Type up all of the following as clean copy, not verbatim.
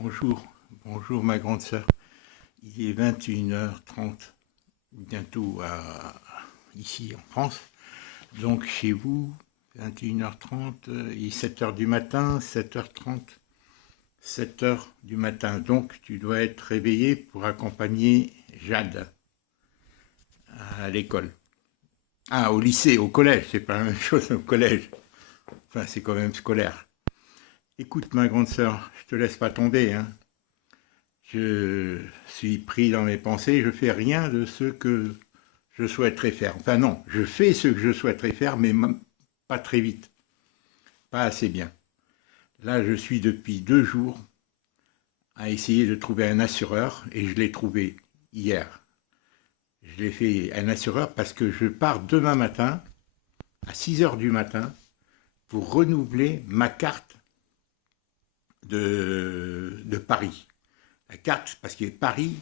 Bonjour, bonjour ma grande sœur. Il est 21h30, bientôt ici en France. Donc chez vous, 21h30, il est 7h du matin, 7h30, 7h du matin. Donc tu dois être réveillé pour accompagner Jade à l'école. Ah, au lycée, au collège, c'est pas la même chose au collège. Enfin, c'est quand même scolaire. Écoute ma grande sœur, je te laisse pas tomber, hein. Je suis pris dans mes pensées, je fais rien de ce que je souhaiterais faire. Enfin non, je fais ce que je souhaiterais faire, mais pas très vite, pas assez bien. Là, je suis depuis 2 jours à essayer de trouver un assureur et je l'ai trouvé hier. Je l'ai fait un assureur parce que je pars demain matin à 6 heures du matin pour renouveler ma carte de Paris. La carte, parce que Paris,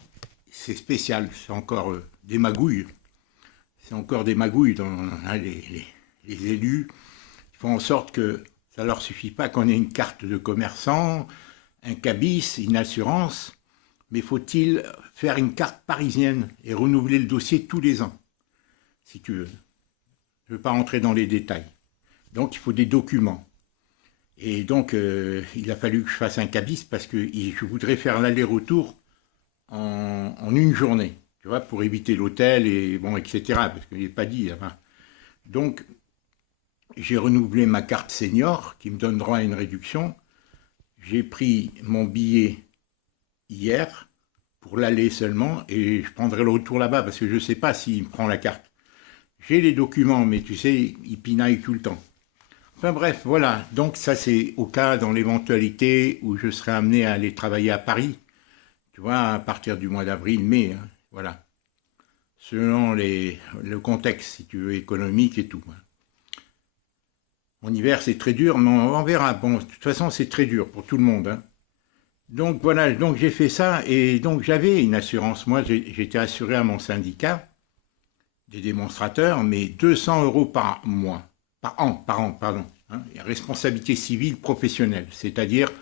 c'est spécial, c'est encore des magouilles. C'est encore des magouilles dans hein, les élus. Ils font en sorte que ça ne leur suffit pas qu'on ait une carte de commerçant, un cabis, une assurance, mais faut-il faire une carte parisienne et renouveler le dossier tous les ans, si tu veux. Je ne veux pas rentrer dans les détails. Donc il faut des documents. Et donc, il a fallu que je fasse un cabis parce que je voudrais faire l'aller-retour en une journée, tu vois, pour éviter l'hôtel et bon, etc. Parce que je n'ai pas dit là-bas. Donc, j'ai renouvelé ma carte senior qui me donne droit à une réduction. J'ai pris mon billet hier pour l'aller seulement et je prendrai le retour là-bas parce que je ne sais pas s'il me prend la carte. J'ai les documents, mais tu sais, il pinaille tout le temps. Enfin bref, voilà. Donc ça c'est au cas dans l'éventualité où je serais amené à aller travailler à Paris, tu vois, à partir du mois d'avril, mai, hein, voilà. Selon le contexte, si tu veux, économique et tout. Hein. Mon hiver c'est très dur, mais on verra. Bon, de toute façon c'est très dur pour tout le monde. Hein. Donc voilà, donc j'ai fait ça et donc j'avais une assurance. Moi j'étais assuré à mon syndicat des démonstrateurs, mais 200 € par mois. Par an, pardon. Hein, responsabilité civile professionnelle, c'est-à-dire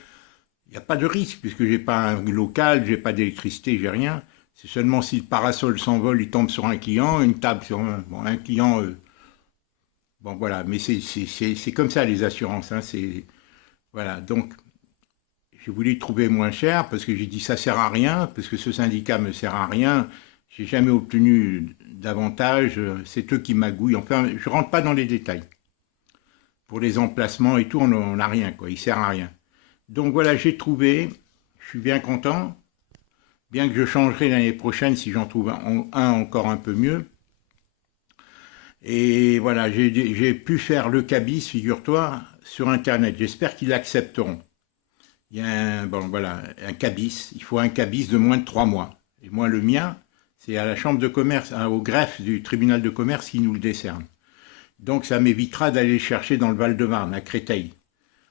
il n'y a pas de risque puisque j'ai pas un local, j'ai pas d'électricité, j'ai rien. C'est seulement si le parasol s'envole, il tombe sur un client, une table sur un client. Bon voilà, mais c'est comme ça les assurances. Hein, voilà. Donc j'ai voulu trouver moins cher parce que j'ai dit ça sert à rien parce que ce syndicat me sert à rien. J'ai jamais obtenu d'avantage. C'est eux qui magouillent. Enfin, je rentre pas dans les détails. Pour les emplacements et tout, on n'a rien, quoi. Il sert à rien. Donc voilà, j'ai trouvé, je suis bien content, bien que je changerai l'année prochaine si j'en trouve un encore un peu mieux. Et voilà, j'ai pu faire le cabis, figure-toi, sur Internet. J'espère qu'ils l'accepteront. Il y a bon, voilà, un cabis, il faut un cabis de moins de 3 mois. Et moi, le mien, c'est à la chambre de commerce, au greffe du tribunal de commerce qui nous le décerne. Donc ça m'évitera d'aller chercher dans le Val-de-Marne, à Créteil.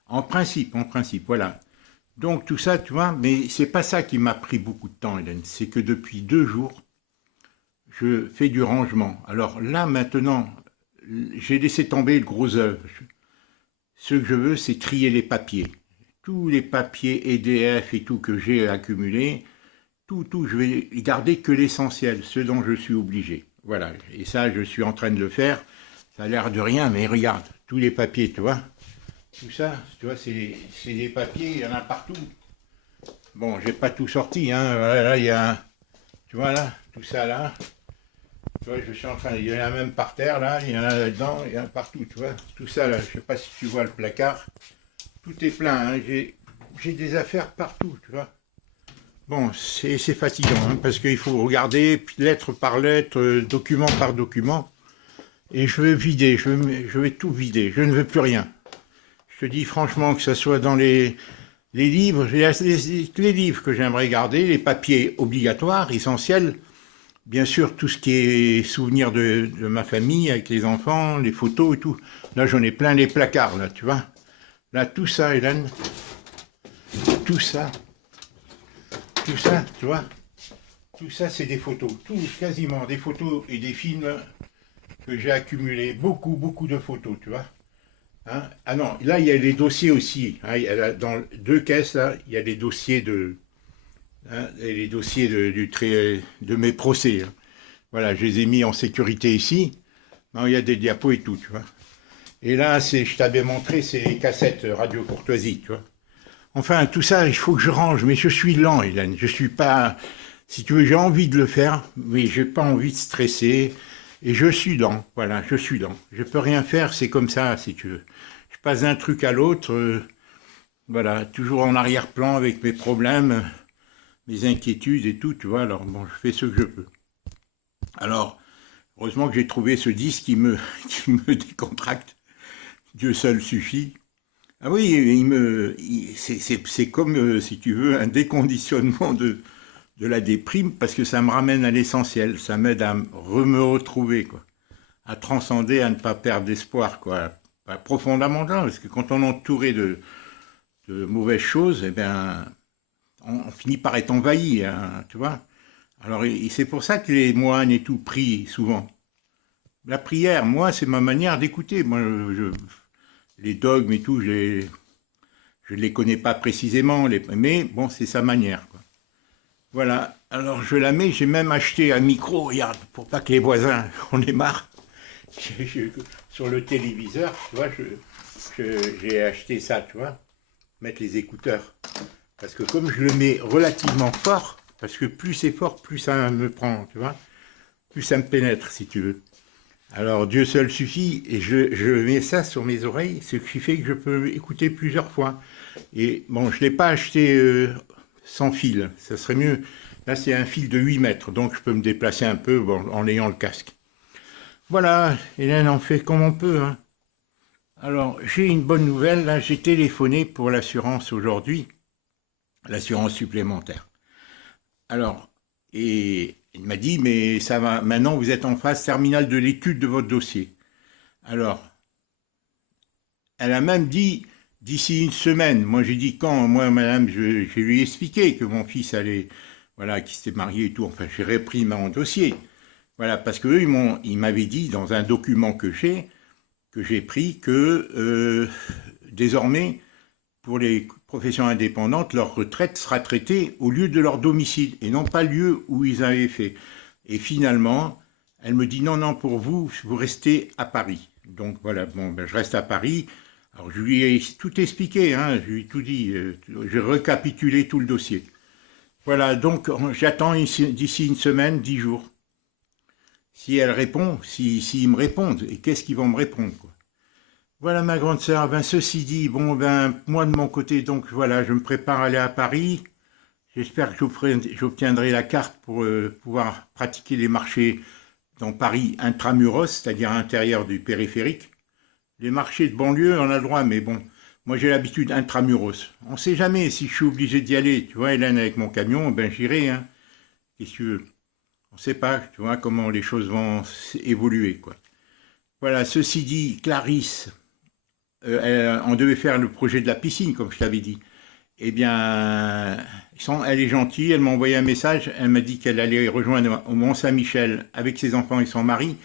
En principe, voilà. Donc tout ça, tu vois, mais c'est pas ça qui m'a pris beaucoup de temps, Hélène. C'est que depuis 2 jours, je fais du rangement. Alors là, maintenant, j'ai laissé tomber le gros œuvre. Ce que je veux, c'est trier les papiers. Tous les papiers EDF et tout que j'ai accumulés, tout, je vais garder que l'essentiel, ce dont je suis obligé. Voilà, et ça, je suis en train de le faire. Ça a l'air de rien, mais regarde, tous les papiers, tu vois. Tout ça, tu vois, c'est des papiers, il y en a partout. Bon, j'ai pas tout sorti, hein. Voilà, là, il y a, tu vois, là, tout ça, là. Tu vois, je suis en train, il y en a même par terre, là, il y en a là-dedans, il y en a partout, tu vois. Tout ça, là, je sais pas si tu vois le placard. Tout est plein, hein. J'ai des affaires partout, tu vois. Bon, c'est fatigant, hein, parce qu'il faut regarder lettre par lettre, document par document. Et je vais vider, je vais tout vider, je ne veux plus rien. Je te dis franchement que ce soit dans les livres, les livres que j'aimerais garder, les papiers obligatoires, essentiels, bien sûr tout ce qui est souvenir de ma famille avec les enfants, les photos et tout. Là j'en ai plein les placards, là, tu vois. Là tout ça, Hélène, tout ça, tu vois, tout ça c'est des photos, tout, quasiment des photos et des films que j'ai accumulé beaucoup de photos, tu vois. Hein. Ah non, là, il y a les dossiers aussi. Hein. Dans deux caisses, là, il y a les dossiers et les dossiers de mes procès. Hein. Voilà, je les ai mis en sécurité ici. Non, il y a des diapos et tout, tu vois. Et là, je t'avais montré, c'est les cassettes Radio Courtoisie, tu vois. Enfin, tout ça, il faut que je range, mais je suis lent, Hélène. Je suis pas... Si tu veux, j'ai envie de le faire, mais j'ai pas envie de stresser. Et je suis lent, voilà, je suis lent. Je peux rien faire, c'est comme ça, si tu veux. Je passe d'un truc à l'autre, voilà, toujours en arrière-plan avec mes problèmes, mes inquiétudes et tout, tu vois. Alors, bon, je fais ce que je peux. Alors, heureusement que j'ai trouvé ce disque qui me décontracte. Dieu seul suffit. Ah oui, c'est comme, si tu veux, un déconditionnement de la déprime, parce que ça me ramène à l'essentiel, ça m'aide à me retrouver, quoi, à transcender, à ne pas perdre d'espoir, quoi, pas profondément là, parce que quand on est entouré de mauvaises choses, eh bien, on finit par être envahi, hein, tu vois. Alors, c'est pour ça que les moines et tout prient souvent. La prière, moi, c'est ma manière d'écouter. Moi, les dogmes et tout, je ne les connais pas précisément, mais bon, c'est sa manière, quoi. Voilà, alors je la mets, j'ai même acheté un micro, regarde, pour pas que les voisins en aient marre. Sur le téléviseur, tu vois, j'ai acheté ça, tu vois, mettre les écouteurs. Parce que comme je le mets relativement fort, parce que plus c'est fort, plus ça me prend, tu vois, plus ça me pénètre, si tu veux. Alors Dieu seul suffit, et je mets ça sur mes oreilles, ce qui fait que je peux écouter plusieurs fois. Et bon, je ne l'ai pas acheté sans fil, ça serait mieux. Là, c'est un fil de 8 mètres, donc je peux me déplacer un peu bon, en ayant le casque. Voilà, Hélène, on fait comme on peut. Hein. Alors, j'ai une bonne nouvelle, là, j'ai téléphoné pour l'assurance aujourd'hui, l'assurance supplémentaire. Alors, et il m'a dit, mais ça va, maintenant vous êtes en phase terminale de l'étude de votre dossier. Alors, elle a même dit, d'ici une semaine, moi j'ai dit quand, moi madame, je lui ai expliqué que mon fils allait, voilà, qu'il s'était marié et tout, enfin j'ai repris mon dossier. Voilà, parce qu'eux, ils m'avaient dit dans un document que j'ai pris, que désormais, pour les professions indépendantes, leur retraite sera traitée au lieu de leur domicile et non pas le lieu où ils avaient fait. Et finalement, elle me dit non, non, pour vous, vous restez à Paris. Donc voilà, bon, ben, je reste à Paris. Alors je lui ai tout expliqué, hein, je lui ai tout dit, j'ai récapitulé tout le dossier. Voilà, donc j'attends d'ici une semaine, 10 jours. Si elle répond, s'ils me répondent, et qu'est-ce qu'ils vont me répondre, quoi. Voilà ma grande sœur, ben ceci dit, bon ben moi de mon côté, donc voilà, je me prépare à aller à Paris. J'espère que j'obtiendrai la carte pour pouvoir pratiquer les marchés dans Paris intramuros, c'est-à-dire à l'intérieur du périphérique. Les marchés de banlieue, on a le droit, mais bon, moi j'ai l'habitude intramuros. On ne sait jamais si je suis obligé d'y aller. Tu vois, Hélène, avec mon camion, ben j'irai. Hein. Qu'est-ce que tu veux? On ne sait pas, tu vois, comment les choses vont évoluer, quoi. Voilà, ceci dit, Clarisse, on devait faire le projet de la piscine, comme je t'avais dit. Eh bien, elle est gentille, elle m'a envoyé un message, elle m'a dit qu'elle allait rejoindre au Mont-Saint-Michel avec ses enfants et son mari.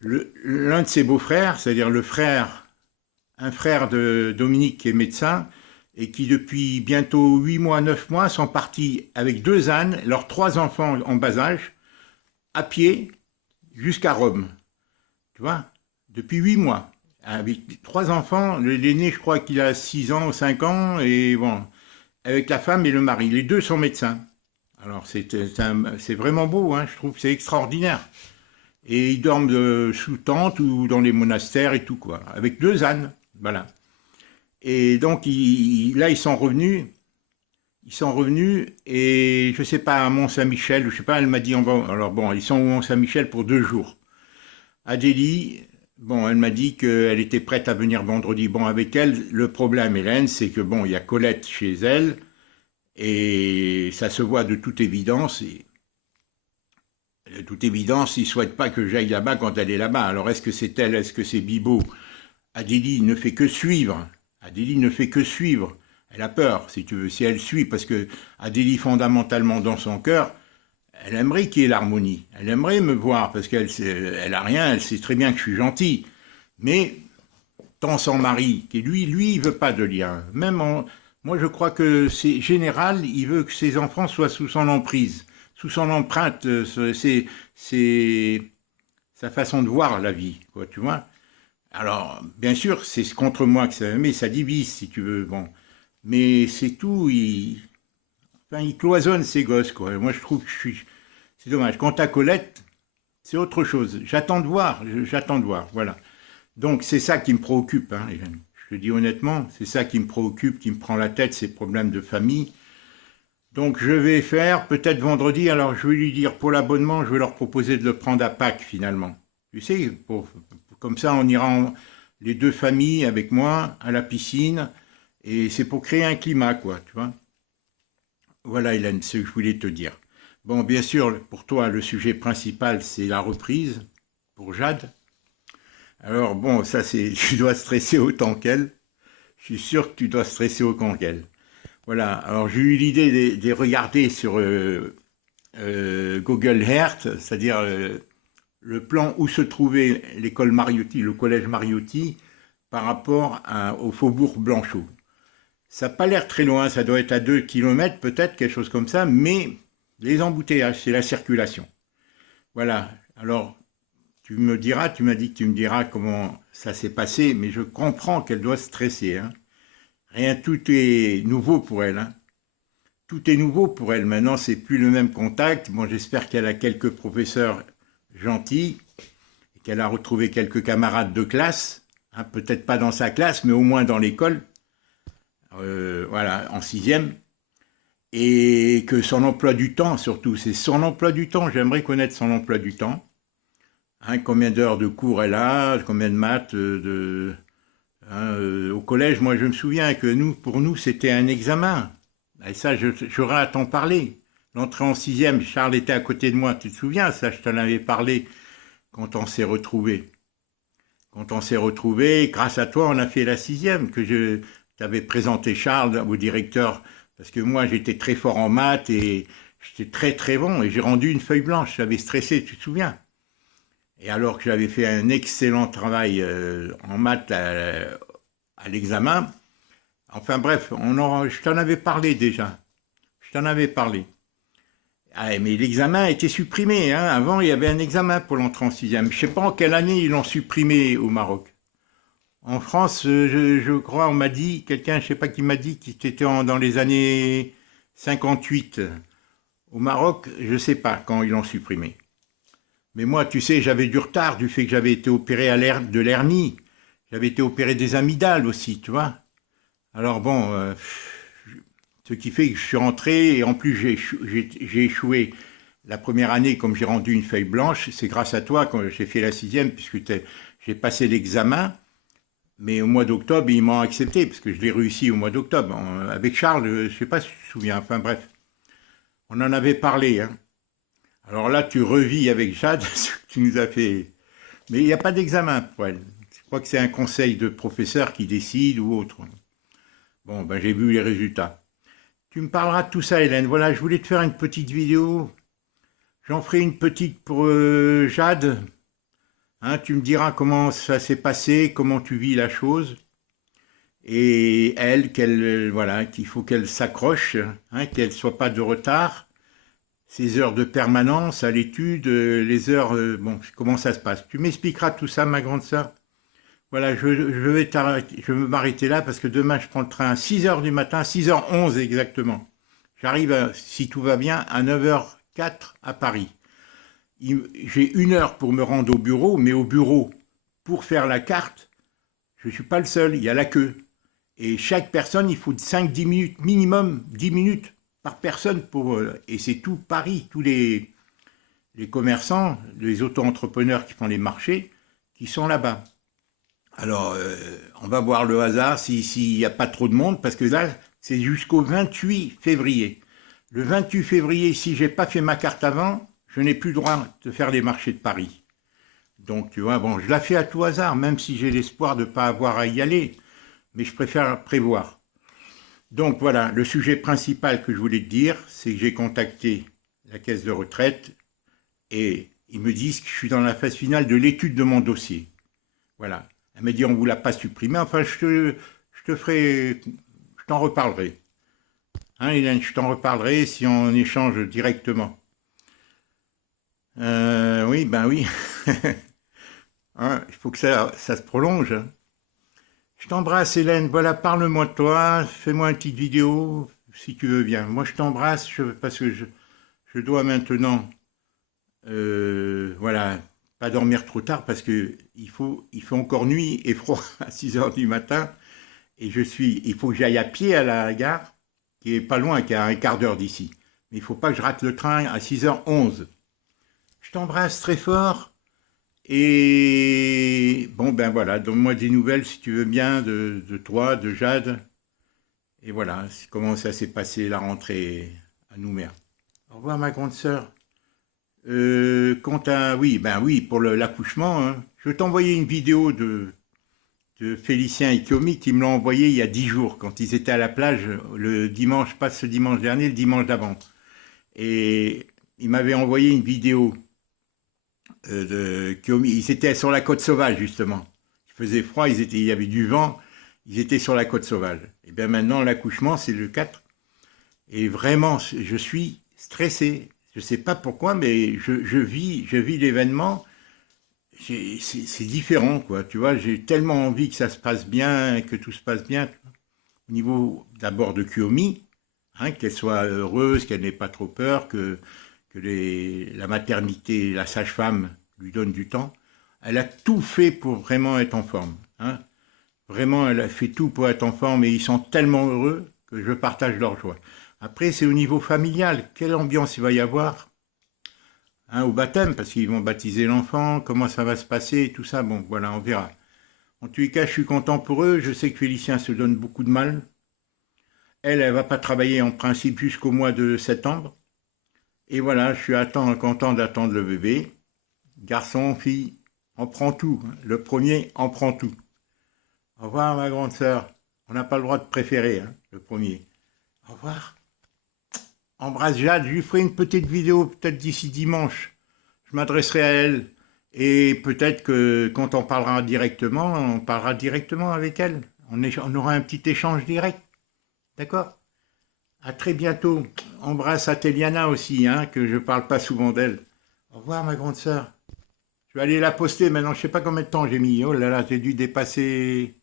L'un de ses beaux-frères, c'est-à-dire un frère de Dominique qui est médecin, et qui depuis bientôt 8 mois, 9 mois, sont partis avec 2 ânes, leurs 3 enfants en bas âge, à pied, jusqu'à Rome. Tu vois, depuis 8 mois. Avec 3 enfants, l'aîné, je crois qu'il a 6 ans ou 5 ans, et bon, avec la femme et le mari. Les deux sont médecins. Alors, c'est vraiment beau, hein, je trouve que c'est extraordinaire. Et ils dorment sous tente ou dans les monastères et tout, quoi, avec 2 ânes, voilà. Et donc, là, ils sont revenus, et je sais pas, à Mont-Saint-Michel, je sais pas, elle m'a dit, alors bon, ils sont au Mont-Saint-Michel pour 2 jours. Adélie, bon, elle m'a dit qu'elle était prête à venir vendredi. Bon, avec elle, le problème, Hélène, c'est que bon, il y a Colette chez elle, et ça se voit de toute évidence. Et de toute évidence, ils ne souhaitent pas que j'aille là-bas quand elle est là-bas. Alors, est-ce que c'est elle, est-ce que c'est Bibo? Adélie ne fait que suivre. Adélie ne fait que suivre. Elle a peur, si tu veux, si elle suit, parce que Adélie, fondamentalement, dans son cœur, elle aimerait qu'il y ait l'harmonie. Elle aimerait me voir, parce qu'elle a rien, elle sait très bien que je suis gentil. Mais tant son mari, qui lui, il veut pas de lien. Moi, je crois que c'est général, il veut que ses enfants soient sous son emprise, sous son empreinte. C'est sa façon de voir la vie, quoi, tu vois. Alors, bien sûr, c'est contre moi que ça, mais ça divise, si tu veux, bon. Mais c'est tout, enfin, il cloisonne ses gosses, quoi. Moi, je trouve que c'est dommage. Quant à Colette, c'est autre chose. J'attends de voir, voilà. Donc, c'est ça qui me préoccupe, hein, Hélène. Je te dis honnêtement, c'est ça qui me préoccupe, qui me prend la tête, ces problèmes de famille. Donc, je vais faire, peut-être vendredi, alors je vais lui dire, pour l'abonnement, je vais leur proposer de le prendre à Pâques, finalement. Tu sais, comme ça, on ira les deux familles avec moi à la piscine, et c'est pour créer un climat, quoi, tu vois. Voilà, Hélène, ce que je voulais te dire. Bon, bien sûr, pour toi, le sujet principal, c'est la reprise, pour Jade. Alors, bon, ça, tu dois stresser autant qu'elle. Je suis sûr que tu dois stresser autant qu'elle. Voilà, alors j'ai eu l'idée de regarder sur Google Earth, c'est-à-dire le plan où se trouvait l'école Mariotti, le collège Mariotti, par rapport au faubourg Blanchot. Ça n'a pas l'air très loin, ça doit être à 2 km peut-être, quelque chose comme ça, mais les embouteillages, c'est la circulation. Voilà, alors tu m'as dit que tu me diras comment ça s'est passé, mais je comprends qu'elle doit stresser, hein. Rien, tout est nouveau pour elle, hein. Tout est nouveau pour elle. Maintenant, c'est plus le même contact. Bon, j'espère qu'elle a quelques professeurs gentils, et qu'elle a retrouvé quelques camarades de classe, hein, peut-être pas dans sa classe, mais au moins dans l'école, voilà, en 6e, et que son emploi du temps, surtout, c'est son emploi du temps. J'aimerais connaître son emploi du temps. Hein, combien d'heures de cours elle a, combien de maths, au collège, moi je me souviens que pour nous, c'était un examen. Et ça, j'aurais à t'en parler. L'entrée en 6e, Charles était à côté de moi, tu te souviens, ça, je t'en avais parlé quand on s'est retrouvés. Quand on s'est retrouvés, grâce à toi, on a fait la 6e, que je t'avais présenté Charles au directeur, parce que moi, j'étais très fort en maths et j'étais très très bon, et j'ai rendu une feuille blanche, j'avais stressé, tu te souviens. Et alors que j'avais fait un excellent travail en maths à l'examen, enfin bref, je t'en avais parlé déjà. Je t'en avais parlé. Ah, mais l'examen a été supprimé, hein. Avant, il y avait un examen pour l'entrée en 6e. Je ne sais pas en quelle année ils l'ont supprimé au Maroc. En France, je crois, on m'a dit, quelqu'un, je ne sais pas qui m'a dit, qu'il était dans les années 58. Au Maroc, je ne sais pas quand ils l'ont supprimé. Mais moi, tu sais, j'avais du retard du fait que j'avais été opéré de l'hernie. J'avais été opéré des amygdales aussi, tu vois. Alors bon, ce qui fait que je suis rentré, et en plus j'ai échoué la première année, comme j'ai rendu une feuille blanche, c'est grâce à toi quand j'ai fait la 6e, puisque j'ai passé l'examen, mais au mois d'octobre, ils m'ont accepté, parce que je l'ai réussi au mois d'octobre. Avec Charles, je ne sais pas si tu te souviens, enfin bref, on en avait parlé, hein. Alors là, tu revis avec Jade ce que tu nous as fait. Mais il n'y a pas d'examen pour elle. Je crois que c'est un conseil de professeur qui décide ou autre. Bon, ben j'ai vu les résultats. Tu me parleras de tout ça, Hélène. Voilà, je voulais te faire une petite vidéo. J'en ferai une petite pour Jade. Hein, tu me diras comment ça s'est passé, comment tu vis la chose. Et elle, voilà, qu'il faut qu'elle s'accroche, hein, qu'elle ne soit pas de retard. Ces heures de permanence à l'étude, les heures, bon, comment ça se passe. Tu m'expliqueras tout ça, ma grande sœur. Voilà, je vais m'arrêter là parce que demain je prends le train à 6h du matin, 6h11 exactement. J'arrive, si tout va bien, à 9h04 à Paris. J'ai 1 heure pour me rendre au bureau, mais au bureau, pour faire la carte, je ne suis pas le seul, il y a la queue. Et chaque personne, il faut 5-10 minutes, minimum 10 minutes par personne et c'est tout Paris, tous les commerçants, les auto-entrepreneurs qui font les marchés, qui sont là-bas. Alors, on va voir le hasard s'il n'y a pas trop de monde, parce que là, c'est jusqu'au 28 février. Le 28 février, si je n'ai pas fait ma carte avant, je n'ai plus le droit de faire les marchés de Paris. Donc, tu vois, bon, je la fais à tout hasard, même si j'ai l'espoir de ne pas avoir à y aller, mais je préfère prévoir. Donc voilà, le sujet principal que je voulais te dire, c'est que j'ai contacté la caisse de retraite et ils me disent que je suis dans la phase finale de l'étude de mon dossier. Voilà, Elle m'a dit, on ne vous l'a pas supprimé. Enfin, je te ferai, je t'en reparlerai. Hein, Hélène, je t'en reparlerai si on échange directement. Oui, ben oui. Hein, il faut que ça se prolonge. Je t'embrasse, Hélène. Voilà, parle-moi de toi. Fais-moi une petite vidéo, si tu veux bien. Moi, je t'embrasse parce que je dois maintenant, voilà, pas dormir trop tard parce que il fait encore nuit et froid à 6 heures du matin. Et il faut que j'aille à pied à la gare, qui est pas loin, qui est à un quart d'heure d'ici. Mais il faut pas que je rate le train à 6h11. Je t'embrasse très fort. Et bon, ben voilà, donne-moi des nouvelles si tu veux bien de toi, de Jade. Et voilà, comment ça s'est passé la rentrée à Nouméa. Au revoir ma grande sœur. Oui, ben oui, pour l'accouchement, hein. Je vais t'envoyer une vidéo de Félicien et Kiomi qui me l'ont envoyé il y a 10 jours, quand ils étaient à la plage, le dimanche, pas ce dimanche dernier, le dimanche d'avant. Et ils m'avaient envoyé une vidéo de Kiomi. Ils étaient sur la côte sauvage, justement. Il faisait froid, il y avait du vent, ils étaient sur la côte sauvage. Et bien maintenant, l'accouchement, c'est le 4. Et vraiment, je suis stressé. Je ne sais pas pourquoi, mais je vis l'événement. C'est différent, quoi. Tu vois, j'ai tellement envie que ça se passe bien, que tout se passe bien. Au niveau d'abord de Kiomi, hein, qu'elle soit heureuse, qu'elle n'ait pas trop peur, que la maternité, la sage-femme lui donne du temps. Elle a tout fait pour vraiment être en forme. Hein. Vraiment, elle a fait tout pour être en forme et ils sont tellement heureux que je partage leur joie. Après, c'est au niveau familial. Quelle ambiance il va y avoir, hein, au baptême, parce qu'ils vont baptiser l'enfant, comment ça va se passer, tout ça, bon, voilà, on verra. En tous les cas, je suis content pour eux. Je sais que Félicien se donne beaucoup de mal. Elle va pas travailler en principe jusqu'au mois de septembre. Et voilà, je suis content d'attendre le bébé. Garçon, fille, on prend tout. Le premier, on prend tout. Au revoir, ma grande sœur. On n'a pas le droit de préférer, hein, le premier. Au revoir. Embrasse Jade. Je lui ferai une petite vidéo, peut-être d'ici dimanche. Je m'adresserai à elle. Et peut-être que quand on parlera directement avec elle. On aura un petit échange direct. D'accord? À très bientôt. Embrasse Ateliana aussi, hein, que je parle pas souvent d'elle. Au revoir, ma grande sœur. Je vais aller la poster maintenant. Je sais pas combien de temps j'ai mis. Oh là là, j'ai dû dépasser.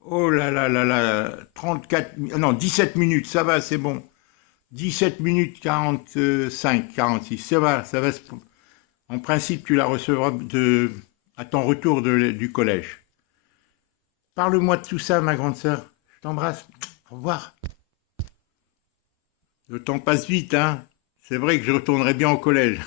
Oh là là là là. 34. Non, 17 minutes. Ça va, c'est bon. 17 minutes 45, 46. Ça va, ça va. En principe, tu la recevras à ton retour du collège. Parle-moi de tout ça, ma grande sœur. Je t'embrasse. Au revoir. Le temps passe vite, hein. C'est vrai que je retournerai bien au collège.